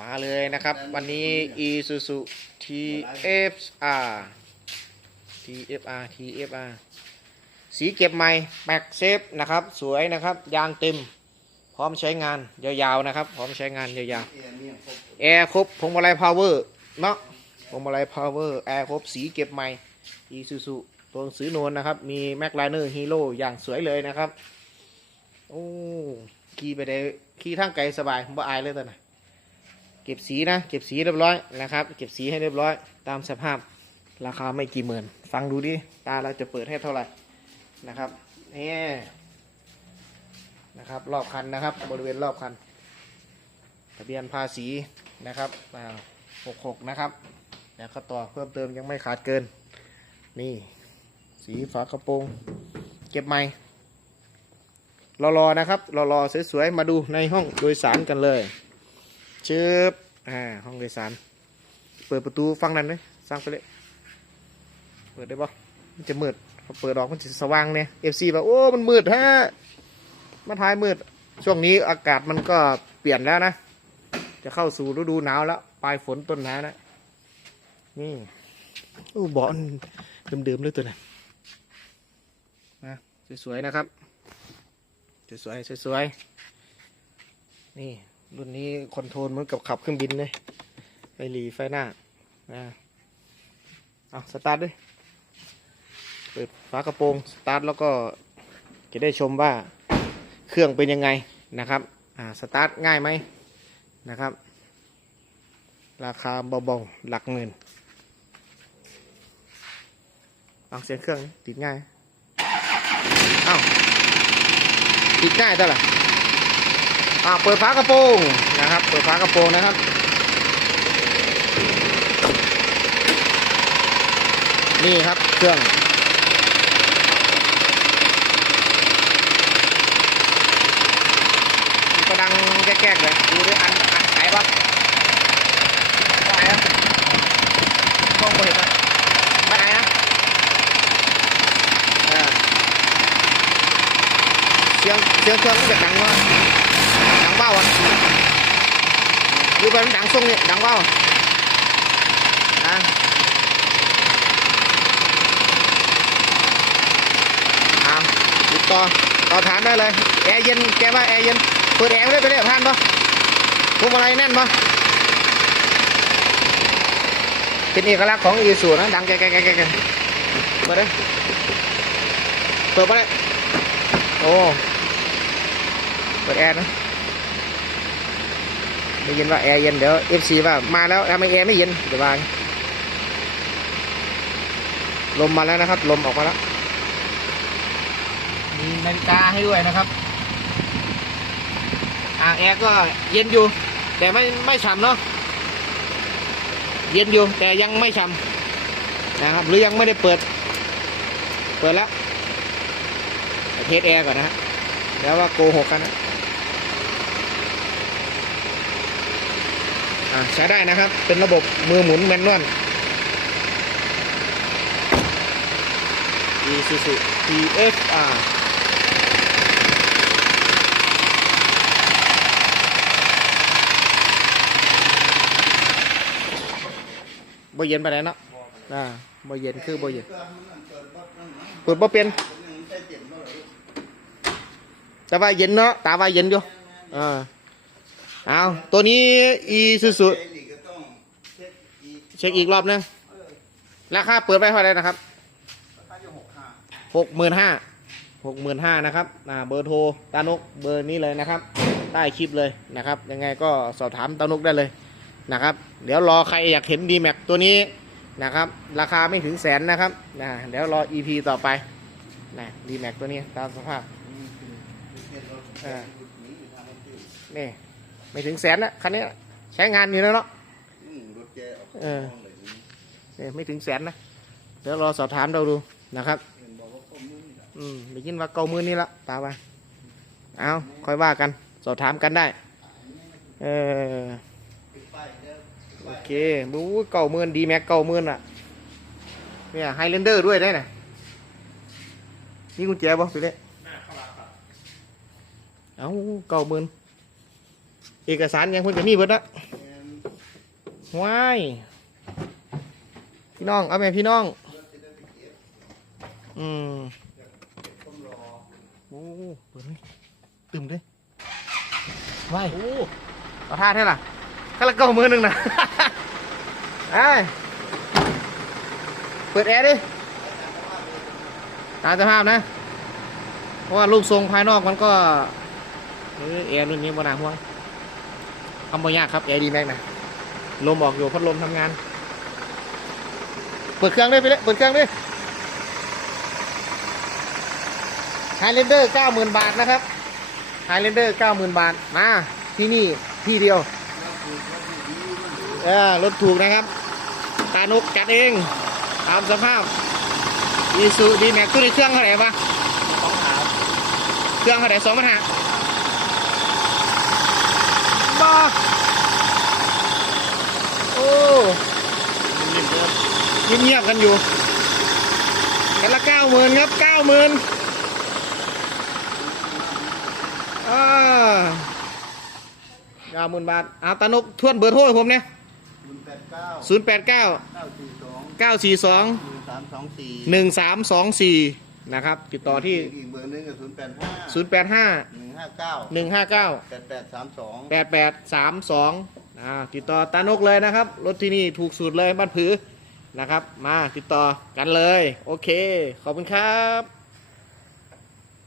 มาเลยนะครับ วันนี้ Isuzu TFR TFR TFR สีเก็บใหม่แม็กเซฟนะครับ สวยนะครับ ยางเต็ม พร้อมใช้งานยาวๆนะครับ พร้อมใช้งานยาวๆแอร์ครบพวงมาลัยพาวเวอร์เนาะพวงมาลัยพาวเวอร์แอร์ครบสีเก็บใหม่ Isuzu ตัวหนังสือนวลนะครับ มีแม็กไลเนอร์ฮีโร่อย่างสวยเลยนะครับ โอ้ขี่ไปได้ขี่ทางไกลสบายผมบ่อายเลยตอนน่ะ ก็บสีนะ เก็บสีเรียบร้อยนะครับ เก็บสีให้เรียบร้อย ตามสภาพราคาไม่กี่หมื่น ฟังดูดิ ตาเราจะเปิดให้เท่าไหร่นะครับนี่นะครับ รอบคันนะครับ บริเวณรอบคัน ทะเบียนภาษีนะครับหกหกนะครับแล้วก็ต่อเพิ่มเติมยังไม่ขาดเกิน นี่ สีฝากระโปรง เก็บใหม่รอๆนะครับรอๆสวยๆมาดูในห้องโดยสารกันเลย ชิบอ่าห้องโดยสาร เปิดประตูฟังนั้นเลยสร้างไปเลยเปิดได้ปะมันจะมืดพอเปิดออกมันจะสว่างเนี่ยเอฟซีแบบโอ้มันมืดฮะมาท้ายมืด ช่วงนี้อากาศมันก็เปลี่ยนแล้วนะ จะเข้าสู่ฤดูหนาวแล้วปลายฝนต้นหนาวนะนี่โอ้เบาะเดิมๆเลยตัวนั้นนะสวยๆนะครับ สวยๆสวยๆนี่ รุ่นนี้คอนโทรลเหมือนกับขับเครื่องบินเลยไฟหลีไฟหน้านะเอาสตาร์ทด้วยเปิดฝากระโปรงสตาร์ทแล้วก็จะได้ชมว่าเครื่องเป็นยังไงนะครับอ่าสตาร์ทง่ายไหมนะครับ ราคาเบาๆหลักหมื่นฟังเสียงเครื่องติดง่ายเอ้าติดง่ายเท่าไหร่ อ่าเปิดฝากระโปรงนะครับ เปิดฝากระโปรงนะครับนี่ครับเครื่อง ก็ดังแก๊กๆเลยดูด้วยอันอันไหนปะไหนอะมองไปเห็นไหมไม่ไหนนะอ่าเสียงเสียงเครื่องมันจะดังวะ ดังเบาอะหรือว่ามันดังส่งเนี่ยดังเบาอะเอาติดต่อต่อฐานได้เลยแอร์เย็นแกว่าแอร์เย็นเปิดแอร์ไม่ได้ไปเลยผ่านปะพวงมาลัยแน่นปะเป็นเอกลักษณ์ของอีสูนะดังแกแกแกแกแกเปิดเลยเปิดไปเลยโอ้เปิดแอร์นะ ได้ยินว่าแอร์เย็นเดี๋ยวเอฟซีว่ามาแล้วทำไมแอร์ไม่เย็นเดี๋ยววางลมมาแล้วนะครับ ลมออกมาแล้ว มีนาฬิกาให้ด้วยนะครับ อ่าแอร์ก็เย็นอยู่ แต่ไม่ไม่ฉ่ำเนาะเย็นอยู่ แต่ยังไม่ฉ่ำนะครับ หรือยังไม่ได้เปิด เปิดแล้วเทสแอร์ก่อนนะฮะแล้วว่าโกหกกันนะอ่า ใช้ได้นะครับ เป็นระบบมือหมุนแมนนวล Isuzu TFR บ่เย็นไปไหนเนาะอ่าบ่เย็นคือบ่เย็นเปิดบ่เป็นแต่ว่าเย็นเนาะตาว่าเย็นอยู่อ่า เอาตัวนี้ Isuzu เช็คอีกรอบนึงราคาเปิดไปเท่าไหร่นะครับหกหมื่นห้าหกหมื่นห้านะครับอ่าเบอร์โทรตานุกเบอร์นี้เลยนะครับ ใต้คลิปเลยนะครับ ยังไงก็สอบถามตานุกได้เลยนะครับ เดี๋ยวรอใครอยากเห็น d m a x ตัวนี้นะครับ ราคาไม่ถึงแสนนะครับนะเดี๋ยวรอ EP ต่อไปนะ d m a x ตัวนี้ตามสภาพนี่ ไม่ถึงแสนนะคันนี้ใช้งานอยู่แล้วเนาะเออนี่ไม่ถึงแสนนะเดี๋ยวรอสอบถามเราดูนะครับอืมได้ยินว่าเกามือนี่ละตาไปเอาค่อยว่ากัน สอบถามกันได้ เออโอเคมูเก่ามือนดีแม็กเก่ามือนอะ เนี่ยไฮเลนเดอร์ด้วยได้น่ะนี่กุญแจบ่ไปเลยเอาเก่ามือน เอกสารยังเพิ่นจะมีเบิดนะแม่นว้ายพี่น้องเอาไหมพี่น้อง อืมโอ้เปิดเลยตึมด้วยว้ายโอ้เอาท่าเท่าไหร่ก็ละเก้ามือหนึ่งนะไอ้เปิดแอร์ดิตามสภาพนะ เพราะว่ารูปทรงภายนอกมันก็เออแอร์รุ่นนี้บนาห่วง ทำบ่ยากครับแอร์ดีแม็กนะลมออกอยู่พัดลมทำงาน เปิดเครื่องด้วยไปเลยเปิดเครื่องด้วยไฮเลนเดอร์เก้าหมื่นบาทนะครับไฮเลนเดอร์เก้าหมื่นบาทมาที่นี่ที่เดียวเออรถถูกนะครับ ตานุกจัดเองตามสภาพอีซูดีแม็กตัวนี้เครื่องเท่าไหร่ปะเครื่องเท่าไหร่สองพันห้า บ้าโอ้เงียบๆกันอยู่กันละเก้าหมื่นครับเก้าหมื่นอ่าเก้าหมื่นบาทเอาตานุกทวนเบอร์โทรให้ผมเนี่ยศูนย์แปดเก้าศูนย์แปดเก้าเก้าสี่สองเก้าสี่สองหนึ่งสามสองสี่หนึ่งสามสองสี่นะครับ ติดต่อที่อีกเบอร์หนึงก็ศูนย์แปดห้าศูนย์แปด ห้าหนึ่งห้าเก้าหนึ่งห้าเก้าแปดแปดสามสองแปดแปดสามสองอ่าติดต่อตานกเลยนะครับ รถที่นี่ถูกสูตรเลยบ้านผือนะครับ มาติดต่อกันเลย โอเค ขอบคุณครับ